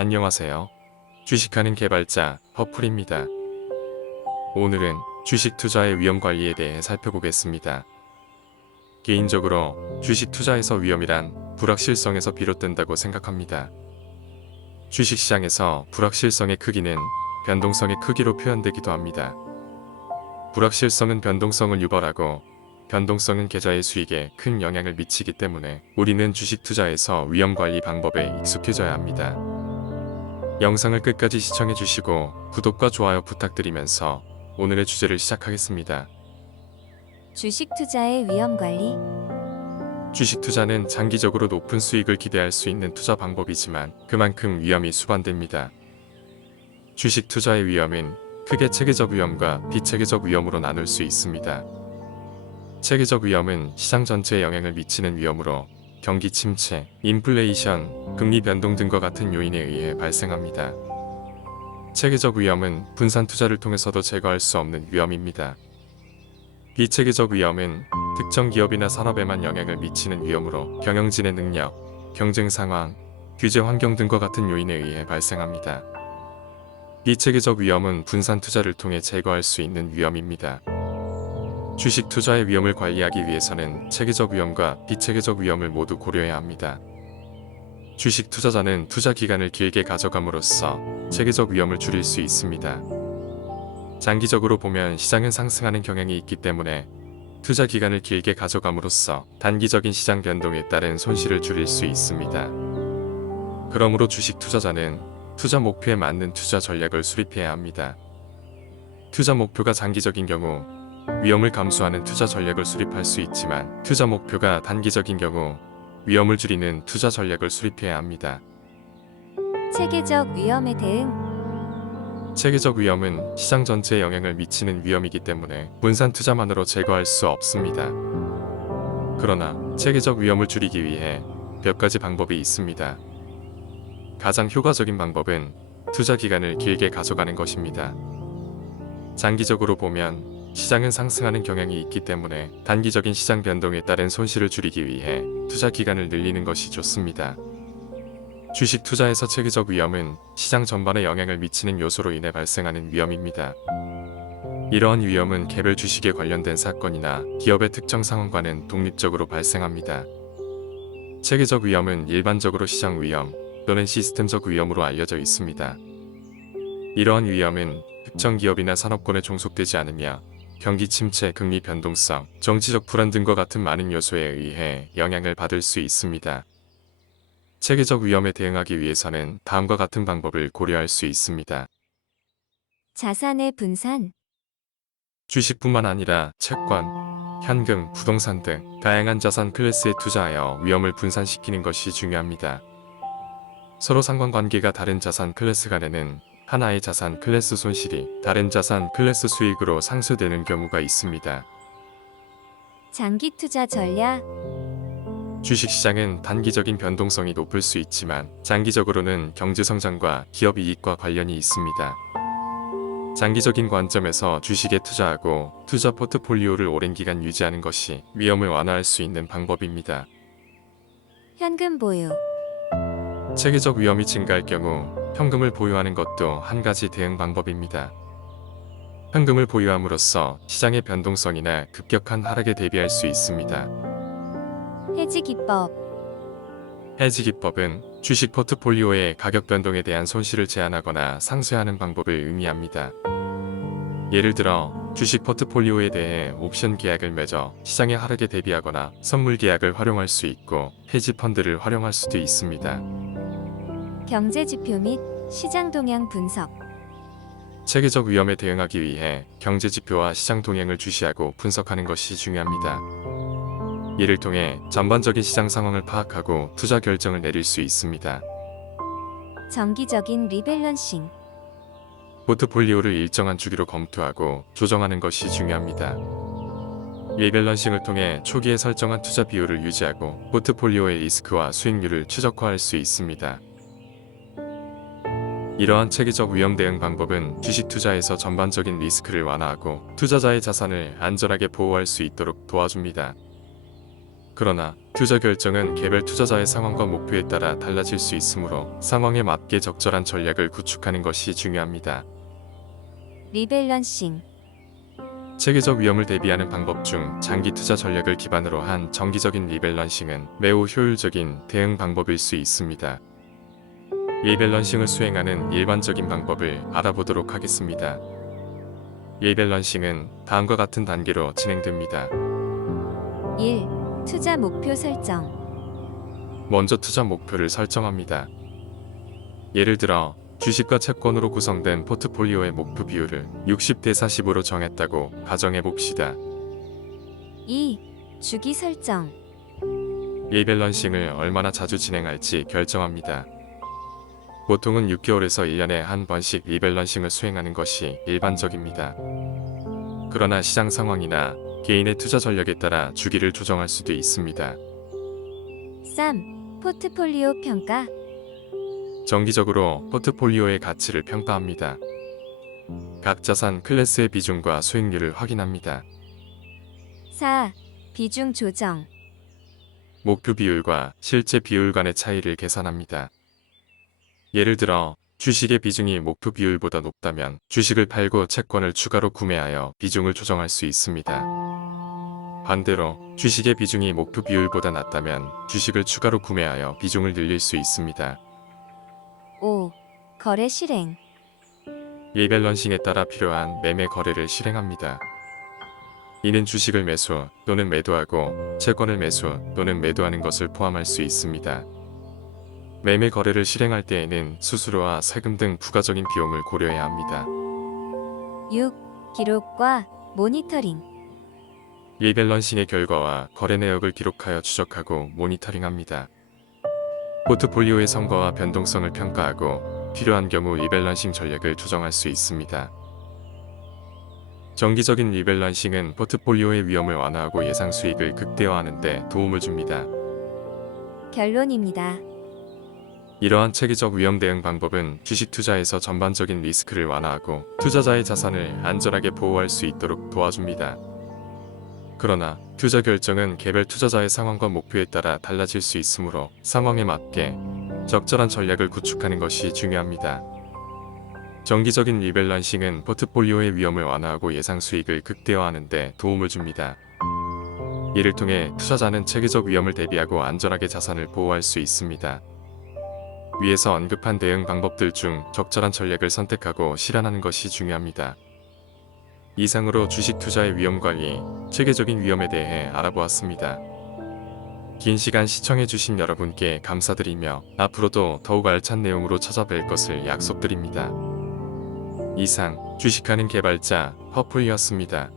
안녕하세요. 주식하는 개발자 허플입니다. 오늘은 주식 투자의 위험 관리에 대해 살펴보겠습니다. 개인적으로 주식 투자에서 위험이란 불확실성에서 비롯된다고 생각합니다. 주식시장에서 불확실성의 크기는 변동성의 크기로 표현되기도 합니다. 불확실성은 변동성을 유발하고 변동성은 계좌의 수익에 큰 영향을 미치기 때문에 우리는 주식 투자에서 위험 관리 방법에 익숙해져야 합니다. 영상을 끝까지 시청해 주시고 구독과 좋아요 부탁드리면서 오늘의 주제를 시작하겠습니다. 주식 투자의 위험 관리. 주식 투자는 장기적으로 높은 수익을 기대할 수 있는 투자 방법이지만 그만큼 위험이 수반됩니다. 주식 투자의 위험은 크게 체계적 위험과 비체계적 위험으로 나눌 수 있습니다. 체계적 위험은 시장 전체에 영향을 미치는 위험으로 경기 침체, 인플레이션, 금리 변동 등과 같은 요인에 의해 발생합니다. 체계적 위험은 분산 투자를 통해서도 제거할 수 없는 위험입니다. 비체계적 위험은 특정 기업이나 산업에만 영향을 미치는 위험으로 경영진의 능력, 경쟁 상황, 규제 환경 등과 같은 요인에 의해 발생합니다. 비체계적 위험은 분산 투자를 통해 제거할 수 있는 위험입니다. 주식 투자의 위험을 관리하기 위해서는 체계적 위험과 비체계적 위험을 모두 고려해야 합니다. 주식 투자자는 투자 기간을 길게 가져감으로써 체계적 위험을 줄일 수 있습니다. 장기적으로 보면 시장은 상승하는 경향이 있기 때문에 투자 기간을 길게 가져감으로써 단기적인 시장 변동에 따른 손실을 줄일 수 있습니다. 그러므로 주식 투자자는 투자 목표에 맞는 투자 전략을 수립해야 합니다. 투자 목표가 장기적인 경우 위험을 감수하는 투자 전략을 수립할 수 있지만 투자 목표가 단기적인 경우 위험을 줄이는 투자 전략을 수립해야 합니다. 체계적 위험에 대응. 체계적 위험은 시장 전체에 영향을 미치는 위험이기 때문에 분산 투자만으로 제거할 수 없습니다. 그러나 체계적 위험을 줄이기 위해 몇 가지 방법이 있습니다. 가장 효과적인 방법은 투자 기간을 길게 가져가는 것입니다. 장기적으로 보면 시장은 상승하는 경향이 있기 때문에 단기적인 시장 변동에 따른 손실을 줄이기 위해 투자 기간을 늘리는 것이 좋습니다. 주식 투자에서 체계적 위험은 시장 전반에 영향을 미치는 요소로 인해 발생하는 위험입니다. 이러한 위험은 개별 주식에 관련된 사건이나 기업의 특정 상황과는 독립적으로 발생합니다. 체계적 위험은 일반적으로 시장 위험 또는 시스템적 위험으로 알려져 있습니다. 이러한 위험은 특정 기업이나 산업군에 종속되지 않으며 경기 침체, 금리 변동성, 정치적 불안 등과 같은 많은 요소에 의해 영향을 받을 수 있습니다. 체계적 위험에 대응하기 위해서는 다음과 같은 방법을 고려할 수 있습니다. 자산의 분산. 주식뿐만 아니라 채권, 현금, 부동산 등 다양한 자산 클래스에 투자하여 위험을 분산시키는 것이 중요합니다. 서로 상관관계가 다른 자산 클래스 간에는 하나의 자산 클래스 손실이 다른 자산 클래스 수익으로 상쇄되는 경우가 있습니다. 장기 투자 전략. 주식시장은 단기적인 변동성이 높을 수 있지만 장기적으로는 경제성장과 기업 이익과 관련이 있습니다. 장기적인 관점에서 주식에 투자하고 투자 포트폴리오를 오랜 기간 유지하는 것이 위험을 완화할 수 있는 방법입니다. 현금 보유. 체계적 위험이 증가할 경우 현금을 보유하는 것도 한 가지 대응 방법입니다. 현금을 보유함으로써 시장의 변동성이나 급격한 하락에 대비할 수 있습니다. 해지 기법. 해지 기법은 주식 포트폴리오의 가격 변동에 대한 손실을 제한하거나 상쇄하는 방법을 의미합니다. 예를 들어 주식 포트폴리오에 대해 옵션 계약을 맺어 시장의 하락에 대비하거나 선물 계약을 활용할 수 있고 해지 펀드를 활용할 수도 있습니다. 경제 지표 및 시장 동향 분석. 체계적 위험에 대응하기 위해 경제 지표와 시장 동향을 주시하고 분석하는 것이 중요합니다. 이를 통해 전반적인 시장 상황을 파악하고 투자 결정을 내릴 수 있습니다. 정기적인 리밸런싱. 포트폴리오를 일정한 주기로 검토하고 조정하는 것이 중요합니다. 리밸런싱을 통해 초기에 설정한 투자 비율을 유지하고 포트폴리오의 리스크와 수익률을 최적화할 수 있습니다. 이러한 체계적 위험 대응 방법은 주식 투자에서 전반적인 리스크를 완화하고 투자자의 자산을 안전하게 보호할 수 있도록 도와줍니다. 그러나 투자 결정은 개별 투자자의 상황과 목표에 따라 달라질 수 있으므로 상황에 맞게 적절한 전략을 구축하는 것이 중요합니다. 리밸런싱, 체계적 위험을 대비하는 방법 중 장기 투자 전략을 기반으로 한 정기적인 리밸런싱은 매우 효율적인 대응 방법일 수 있습니다. 리밸런싱을 수행하는 일반적인 방법을 알아보도록 하겠습니다. 리밸런싱은 다음과 같은 단계로 진행됩니다. 1. 투자 목표 설정. 먼저 투자 목표를 설정합니다. 예를 들어 주식과 채권으로 구성된 포트폴리오의 목표 비율을 60대 40으로 정했다고 가정해 봅시다. 2. 주기 설정. 리밸런싱을 얼마나 자주 진행할지 결정합니다. 보통은 6개월에서 1년에 한 번씩 리밸런싱을 수행하는 것이 일반적입니다. 그러나 시장 상황이나 개인의 투자 전략에 따라 주기를 조정할 수도 있습니다. 3. 포트폴리오 평가. 정기적으로 포트폴리오의 가치를 평가합니다. 각 자산 클래스의 비중과 수익률을 확인합니다. 4. 비중 조정. 목표 비율과 실제 비율 간의 차이를 계산합니다. 예를 들어 주식의 비중이 목표 비율보다 높다면 주식을 팔고 채권을 추가로 구매하여 비중을 조정할 수 있습니다. 반대로 주식의 비중이 목표 비율보다 낮다면 주식을 추가로 구매하여 비중을 늘릴 수 있습니다. 5. 거래 실행. 리밸런싱에 따라 필요한 매매 거래를 실행합니다. 이는 주식을 매수 또는 매도하고 채권을 매수 또는 매도하는 것을 포함할 수 있습니다. 매매 거래를 실행할 때에는 수수료와 세금 등 부가적인 비용을 고려해야 합니다. 6. 기록과 모니터링. 리밸런싱의 결과와 거래 내역을 기록하여 추적하고 모니터링합니다. 포트폴리오의 성과와 변동성을 평가하고 필요한 경우 리밸런싱 전략을 조정할 수 있습니다. 정기적인 리밸런싱은 포트폴리오의 위험을 완화하고 예상 수익을 극대화하는 데 도움을 줍니다. 결론입니다. 이러한 체계적 위험 대응 방법은 주식 투자에서 전반적인 리스크를 완화하고 투자자의 자산을 안전하게 보호할 수 있도록 도와줍니다. 그러나 투자 결정은 개별 투자자의 상황과 목표에 따라 달라질 수 있으므로 상황에 맞게 적절한 전략을 구축하는 것이 중요합니다. 정기적인 리밸런싱은 포트폴리오의 위험을 완화하고 예상 수익을 극대화하는 데 도움을 줍니다. 이를 통해 투자자는 체계적 위험을 대비하고 안전하게 자산을 보호할 수 있습니다. 위에서 언급한 대응 방법들 중 적절한 전략을 선택하고 실현하는 것이 중요합니다. 이상으로 주식 투자의 위험 관리, 체계적인 위험에 대해 알아보았습니다. 긴 시간 시청해주신 여러분께 감사드리며 앞으로도 더욱 알찬 내용으로 찾아뵐 것을 약속드립니다. 이상 주식하는 개발자 퍼플이었습니다.